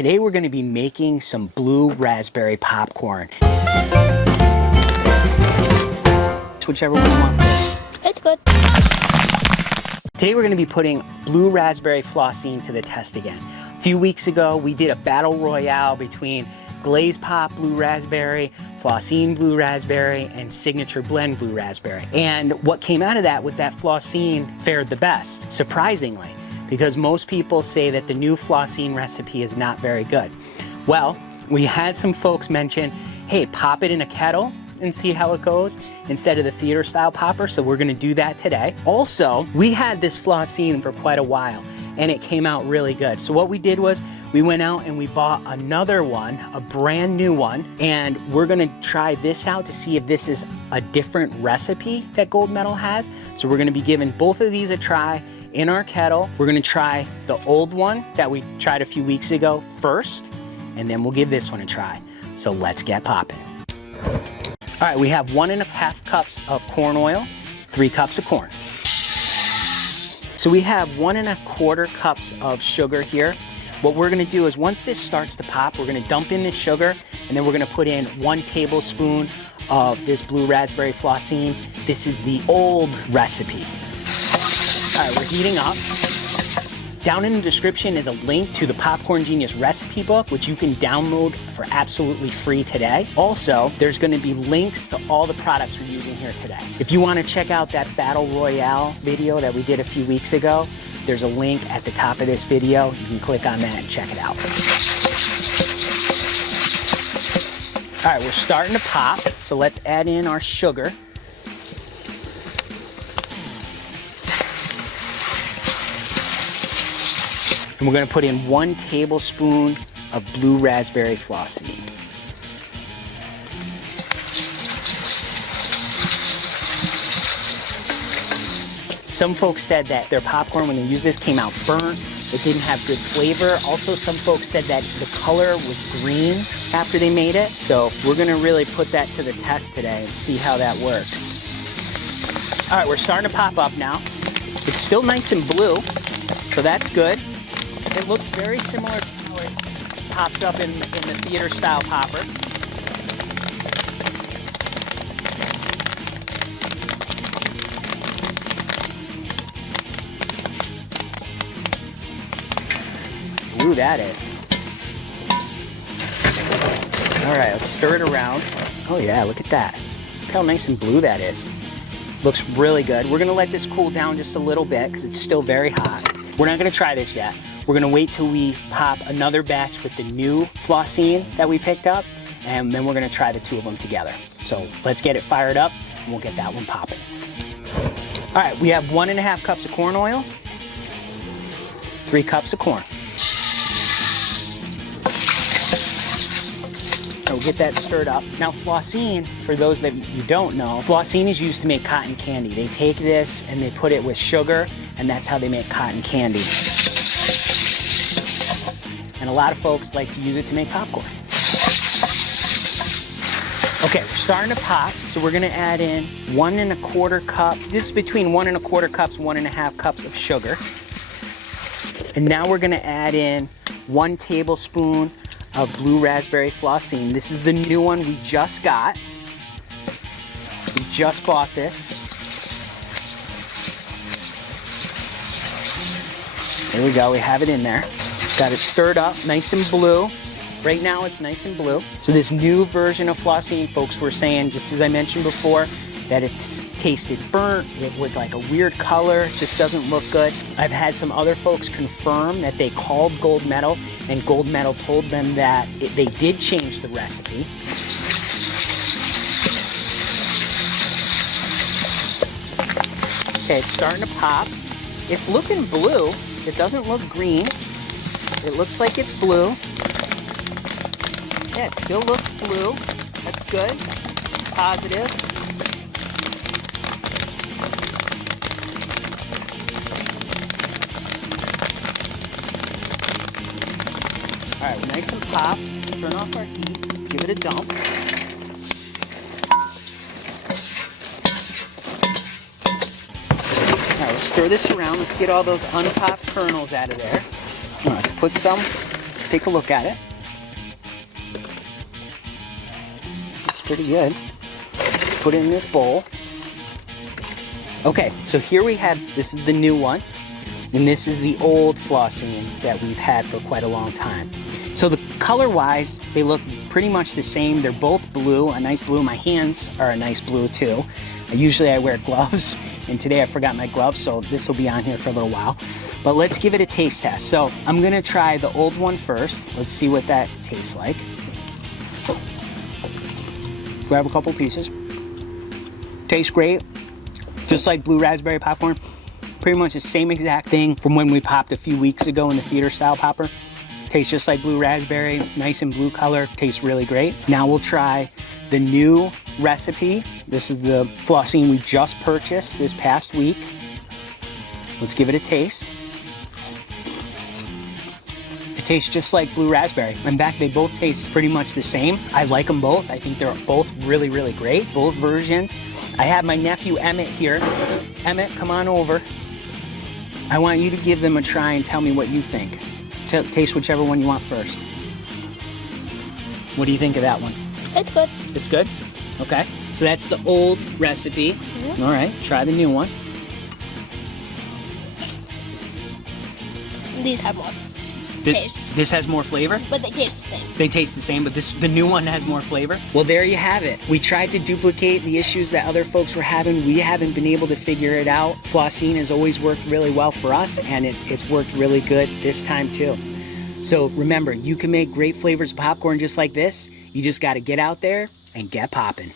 Today we're going to be making some blue raspberry popcorn. Whichever one you want first. It's good. Today we're going to be putting blue raspberry Flossine to the test again. A few weeks ago we did a battle royale between Glaze Pop Blue Raspberry, Flossine Blue Raspberry, and Signature Blend Blue Raspberry. And what came out of that was that Flossine fared the best, surprisingly, because most people say that the new Flossine recipe is not very good. Well, we had some folks mention, hey, pop it in a kettle and see how it goes instead of the theater style popper, so we're gonna do that today. Also, we had this Flossine for quite a while and it came out really good. So what we did was we went out and we bought another one, a brand new one, and we're gonna try this out to see if this is a different recipe that Gold Medal has. So we're gonna be giving both of these a try in our kettle. We're gonna try the old one that we tried a few weeks ago first, and then we'll give this one a try. So let's get popping. All right, we have 1.5 cups of corn oil, 3 cups of corn. So we have 1.25 cups of sugar here. What we're gonna do is once this starts to pop, we're gonna dump in the sugar and then we're gonna put in 1 tablespoon of this blue raspberry Flossine. This is the old recipe. All right, we're heating up. Down in the description is a link to the Popcorn Genius recipe book, which you can download for absolutely free today. Also, there's gonna be links to all the products we're using here today. If you wanna check out that Battle Royale video that we did a few weeks ago, there's a link at the top of this video. You can click on that and check it out. All right, we're starting to pop, so let's add in our sugar. And we're gonna put in 1 tablespoon of blue raspberry Flossine. Some folks said that their popcorn, when they used this, came out burnt. It didn't have good flavor. Also, some folks said that the color was green after they made it. So we're gonna really put that to the test today and see how that works. All right, we're starting to pop up now. It's still nice and blue, so that's good. It looks very similar to how it popped up in the theater style popper. Ooh, that is. All right, let's stir it around. Oh yeah, look at that. Look how nice and blue that is. Looks really good. We're gonna let this cool down just a little bit because it's still very hot. We're not gonna try this yet. We're gonna wait till we pop another batch with the new Flossine that we picked up, and then we're gonna try the two of them together. So let's get it fired up and we'll get that one popping. All right, we have 1.5 cups of corn oil, 3 cups of corn. So we'll get that stirred up. Now Flossine, for those that you don't know, Flossine is used to make cotton candy. They take this and they put it with sugar, and that's how they make cotton candy. And a lot of folks like to use it to make popcorn. Okay, we're starting to pop, so we're gonna add in 1.25 cup. This is between 1.25 cups, 1.5 cups of sugar. And now we're gonna add in 1 tablespoon of blue raspberry Flossine. This is the new one we just got. We just bought this. There we go, we have it in there. Got it stirred up, nice and blue. Right now it's nice and blue. So this new version of Flossine, folks were saying, just as I mentioned before, that it tasted burnt, it was like a weird color, just doesn't look good. I've had some other folks confirm that they called Gold Medal, and Gold Medal told them that they did change the recipe. Okay, it's starting to pop. It's looking blue. It doesn't look green. It looks like it's blue. Yeah, it still looks blue. That's good. Positive. All right, we're nice and popped. Let's turn off our heat. Give it a dump. All right, let's stir this around. Let's get all those unpopped kernels out of there. All right, put some take a look at it. It's pretty good. Put it in this bowl. Okay, so here we have, this is the new one, and this is the old Flossine that we've had for quite a long time. So the color-wise, they look pretty much the same. They're both blue, a nice blue. My hands are a nice blue too. Usually I wear gloves, and today I forgot my gloves, so this will be on here for a little while. But let's give it a taste test. So I'm gonna try the old one first. Let's see what that tastes like. Grab a couple pieces. Tastes great, just like blue raspberry popcorn. Pretty much the same exact thing from when we popped a few weeks ago in the theater style popper. Tastes just like blue raspberry, nice and blue color, tastes really great. Now we'll try the new recipe. This is the Flossine we just purchased this past week. Let's give it a taste. It tastes just like blue raspberry. In fact, they both taste pretty much the same. I like them both. I think they're both really, really great, both versions. I have my nephew Emmett here. Emmett, come on over. I want you to give them a try and tell me what you think. Taste whichever one you want first. What do you think of that one? It's good. It's good? Okay. So that's the old recipe. Mm-hmm. All right, try the new one. These have more taste. This has more flavor? But they taste the same. They taste the same, but the new one has more flavor? Well, there you have it. We tried to duplicate the issues that other folks were having. We haven't been able to figure it out. Flossine has always worked really well for us, and it's worked really good this time too. So remember, you can make great flavors of popcorn just like this. You just got to get out there and get popping.